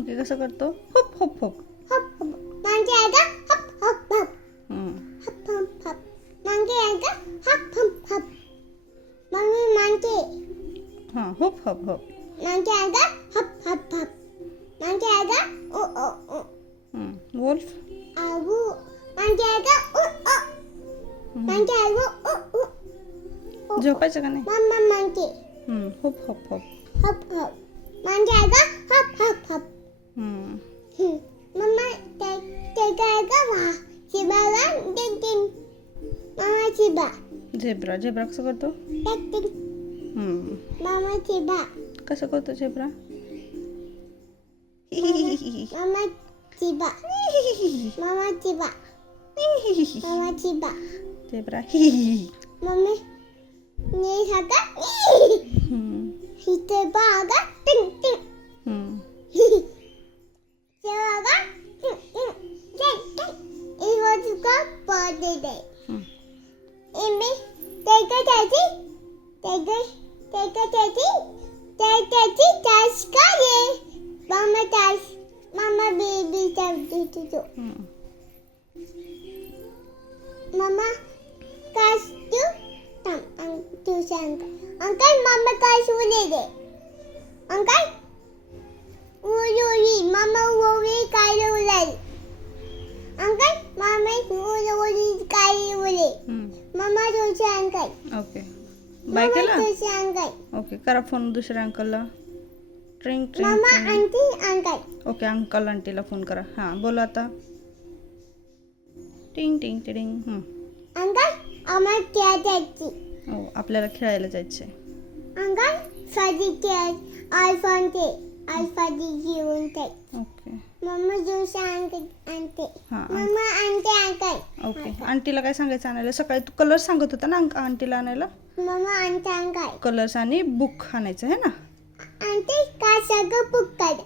Monkey कसं करतो hoop hoop hoop हप हप मांगे आएगा हप हप हप हम्म. हप हप हप मांगे आएगा हप हप हप मम्मी मांगे हां हुप हुप हुप मांगे आएगा हप हप हप मांगे आएगा ओ ओ ओ हम्म. वुल्फ आगू मांगे आएगा ओ ओ मांगे आएगा ओ ओ ओ झोपायचं का नाही मम्मा मांगे हम्म. हुप हुप हुप हप हप मांगे आएगा हप हप हप हम्म. हम्म. मम्मा ते ते आएगा वहाँ शिबाला टिंग टिंग मामा शिबा झेब्रा झेब्रा कसं करतो टिंग टिंग हम्म. मामा शिबा कसं करतो झेब्रा मामा शिबा मामा शिबा मामा शिबा झेब्रा मम्मी ने सका हम्म. हिते बागा દીધે એમે ટાઈગર ચાચી ટાઈગર ટાઈગર ચાચી ટાઈગર ચાચી ચાર્જ કરે મામા ચાર્જ મામા બેબી ચાર્જ દીધું તો મામા કાશ તું તમ તું છે અંકલ અંકલ મામા કાશ હું દે દે અંકલ હું જોઈ મામા હું કાલે uli kai ule हम्म. mama to uncle okay. Bye केला? uncle ओके करा फोन दुसऱ्या अंकलला. ट्रिंग ट्रिंग ट्रिंग. auntie uncle ओके अंकल आंटीला फोन करा. हां बोला आता. टिंग टिंग हम्म. uncle ama क्या taxi हो आपल्याला खेळायला जायचंय. uncle fadi क्या iphone ते iphone घेऊन ते ओके. mama जो uncle auntie हां mama auntie uncle ओके आंटीला काय सांगायचं आणायला सकाळी तू कलर सांगत होता ना अंक आंटीला आणायला mama auntie uncle कलर्स आणि बुक आणायचं आहे ना auntie का सगळं book कर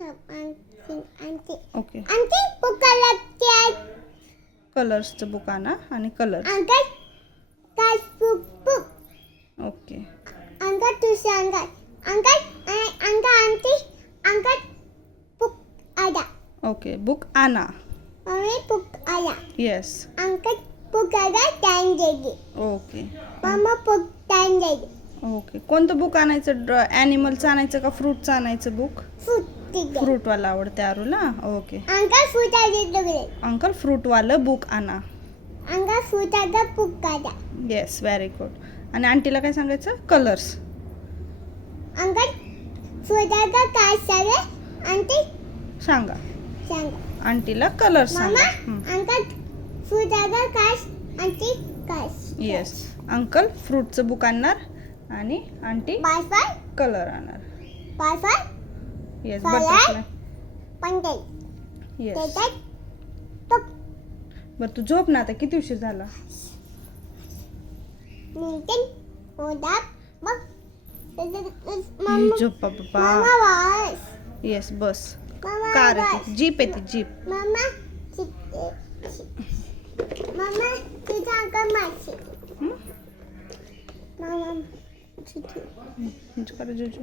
auntie auntie okay auntie book लागते कलर्सचं बुक आणा आणि कलर uncle का book book ओके uncle तू uncle uncle uncle auntie uncle book okay book आना मम्मी बुक आया यस अंकल बुक आगा टाइम जाएगी ओके मामा बुक टाइम जाएगी ओके कोणतं बुक आणायचं? है इसे एनिमल का फ्रूटचं आणायचं बुक फ्रूट वाला वोड तैयार ओके अंकल फ्रूट आगे लग अंकल फ्रूटवालं बुक आना अंकल फ्रूट आगा बुक आगा येस व्हेरी गुड आणि आंटीला काय सांगायचं? कलर्स अंकल फ्रूट आगा कास्ट आगे आंटी? सांगा. आंटीला कलर सांग. अंकल येस अंकल फ्रुटच बुक आणणार आणि आंटी कलर आणणार. येस बर तू झोप ना आता किती उशीर झाला? झोप पप्पा. Yes bus. कार. आहे ती जीप आहे ती जीप. हं? हं, जुजू